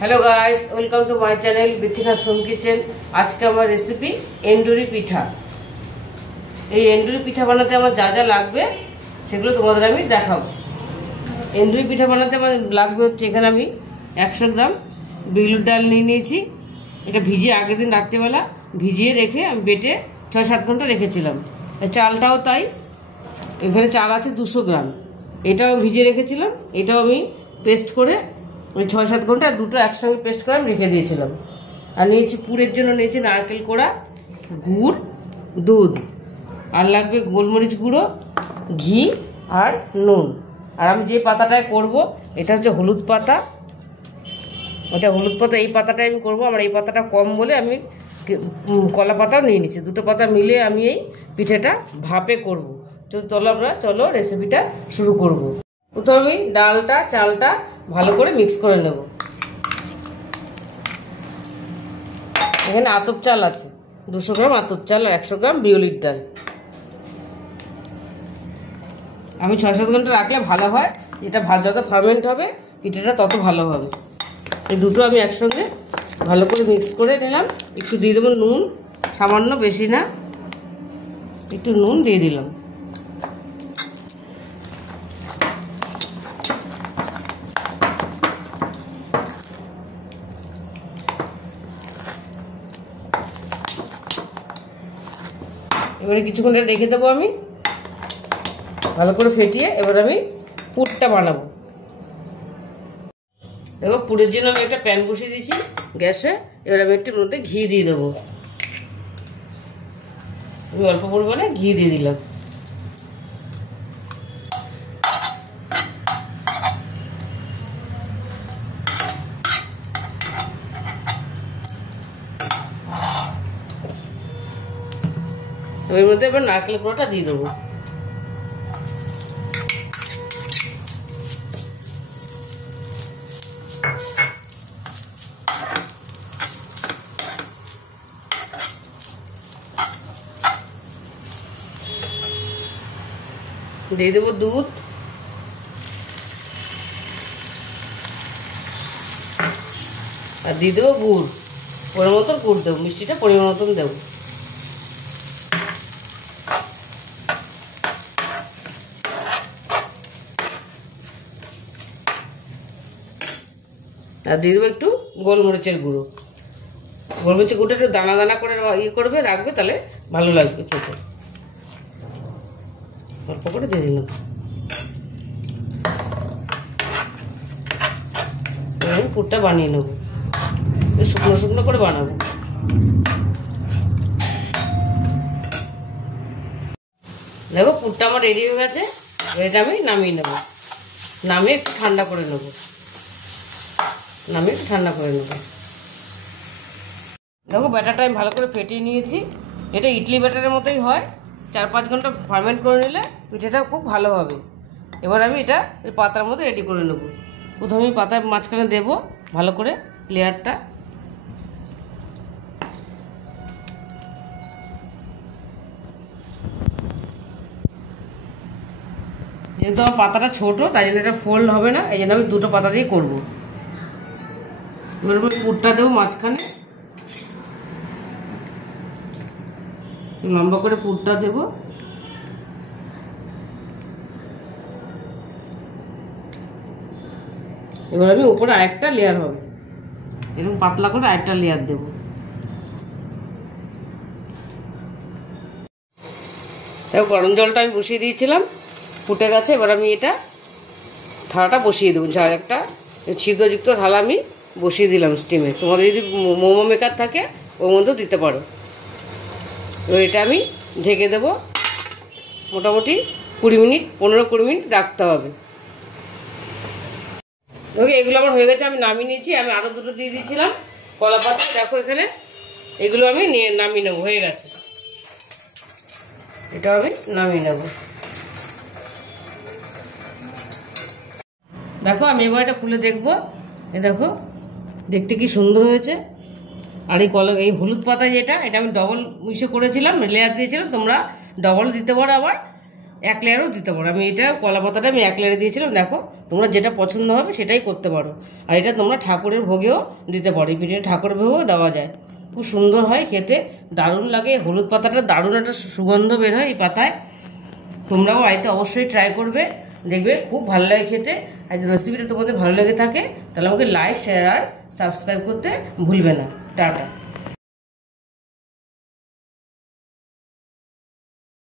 Hello guys, welcome to my channel Bithika's home kitchen. आज के हमार रेसिपी एंडुरी पिठा। এই এন্ডুরি পিঠা বানাতে আমার যা যা লাগবে সেগুলো তোমাদের আমি দেখাবো। এন্ডুরি পিঠা বানাতে আমার লাগবে হচ্ছে এখানে আমি 100 গ্রাম বিউলির ডাল নিয়ে নিয়েছি। এটা ভিজিয়ে আগের দিন রাত্রিবেলা ভিজিয়ে রেখে আমি বেটে 6-7 ঘন্টা রেখেছিলাম। চালটাও তাই, এখানে চাল আছে 200 গ্রাম, এটাও ভিজিয়ে রেখেছিলাম। এটাও আমি পেস্ট করে ওই 6-7 ঘন্টা দুটো একসঙ্গে পেস্ট করে আমি রেখে দিয়েছিলাম। আর নিয়েছি পুরের জন্য নিয়েছি নারকেল কোড়া, গুড়, দুধ, আর লাগবে গোলমরিচ গুঁড়ো, ঘি আর নুন। আর আমি যে পাতাটায় করব এটা হচ্ছে হলুদ পাতা। এটা হলুদ পাতা, এই পাতাটাই আমি করব। আমার এই পাতাটা কম বলে আমি কলা পাতাও নিয়ে নিচ্ছি। দুটো পাতা মিলে আমি এই পিঠেটা ভাপে করব। চলো রেসিপিটা শুরু করব। প্রথমে আমি ডালটা চালটা ভালো করে মিক্স করে নেব। এখানে আতপ চাল আছে 200 গ্রাম আতপ চাল আর 100 গ্রাম বিউলির ডাল। আমি 6-7 ঘন্টা রাখলে ভালো হয়। এটা যত ফার্মেন্ট হবে পিঠাটা তত ভালো হবে। এই দুটো আমি একসঙ্গে ভালো করে মিক্স করে নিলাম। একটু দিয়ে দেবো নুন, সামান্য, বেশি না, একটু নুন দিয়ে দিলাম। এবারে কিছুক্ষণ রেখে দেবো আমি ভালো করে ফেটিয়ে। এবার আমি পুরটা বানাবো। দেখো, পুরের জন্য আমি একটা প্যান বসিয়ে দিয়েছি গ্যাসে। এবার আমি একটু মধ্যে ঘি দিয়ে দেবো। আমি অল্প পরিমাণে ঘি দিয়ে দিলাম। এর মধ্যে এবার নারকেল কোড়াটা দিয়ে দেবো। দিয়ে দেবো দুধ, আর দিয়ে দেবো গুড়। পরিমাণ মতন গুড় দেবো, মিষ্টিটা পরিমাণ মতন দেবো। আর দিয়ে দেবো একটু গোলমরিচের গুঁড়ো। গোলমরিচের গুঁড়োটা একটু দানা দানা করে করবে, রাখবে, তাহলে ভালো লাগবে খেতে। অল্প করে দিয়ে দিলাম। আমি পুরটা বানিয়ে নেবো, শুকনো শুকনো করে বানাবো। দেখো, পুরটা আমার রেডি হয়ে গেছে। এটা আমি নামিয়ে নেব। নামিয়ে একটু ঠান্ডা করে নেব। দেখো, ব্যাটারটা আমি ভালো করে ফেটিয়ে নিয়েছি। এটা ইডলি ব্যাটারের মতোই হয়। 4-5 ঘন্টা ফার্মেন্ট করে নিলে পিঠেটা খুব ভালো হবে। এবার আমি এটা এই পাতার মধ্যে রেডি করে নেব। প্রথমে পাতার মাঝখানে দেব ভালো করে লেয়ারটা। যেহেতু আমার পাতাটা ছোট, তাই জন্য এটা ফোল্ড হবে না, এই জন্য আমি দুটো পাতা দিয়ে করবো। এবার আমি পুরটা দেবো মাঝখানে, লম্বা করে পুরটা দেবো। এবার আমি উপরে আরেকটা লেয়ার হবে, এরকম পাতলা করে আরেকটা লেয়ার দেব। দেখো, গরম জলটা আমি বসিয়ে দিয়েছিলাম, ফুটে গেছে। এবার আমি এটা থালাটা বসিয়ে দেবো। একটা ছিদ্রযুক্ত থালা আমি বসিয়ে দিলাম স্টিমে। তোমাদের যদি মোমো মেকার থাকে ওর মধ্যেও দিতে পারো। এবার এটা আমি ঢেকে দেবো। মোটামুটি 15-20 মিনিট রাখতে হবে। ওকে, এগুলো আমার হয়ে গেছে, আমি নামিয়ে নিয়েছি। আমি আরও দুটো দিয়ে দিয়েছিলাম কলা পাতা। দেখো এখানে এগুলো আমি নামিয়ে নেবো। হয়ে গেছে, এটা আমি নামিয়ে নেব। দেখো, আমি এবার এটা খুলে দেখবো। দেখো, দেখতে কি সুন্দর হয়েছে। আর এই হলুদ পাতা যেটা, এটা আমি ডবল মিশে করেছিলাম, লেয়ার দিয়েছিলাম। তোমরা ডবল দিতে পারো, আবার 1 লেয়ারও দিতে পারো। আমি এটা কলা পাতাটা আমি 1 লেয়ারে দিয়েছিলাম। দেখো তোমরা যেটা পছন্দ হবে সেটাই করতে পারো। আর এটা তোমরা ঠাকুরের ভোগেও দিতে পারো, এই পিঠাটা ঠাকুরের ভোগেও দেওয়া যায়, খুব সুন্দর হয় খেতে, দারুণ লাগে। হলুদ পাতাটা দারুণ একটা সুগন্ধ বের হয় এই পাতায়। তোমরাও বাড়িতে অবশ্যই ট্রাই করবে, দেখবে খুব ভালো লাগে খেতে। আর রেসিপিটা তোমাদের ভালো লেগে থাকে তাহলে আমাকে লাইক, শেয়ার আর সাবস্ক্রাইব করতে ভুলবে না। টাটা।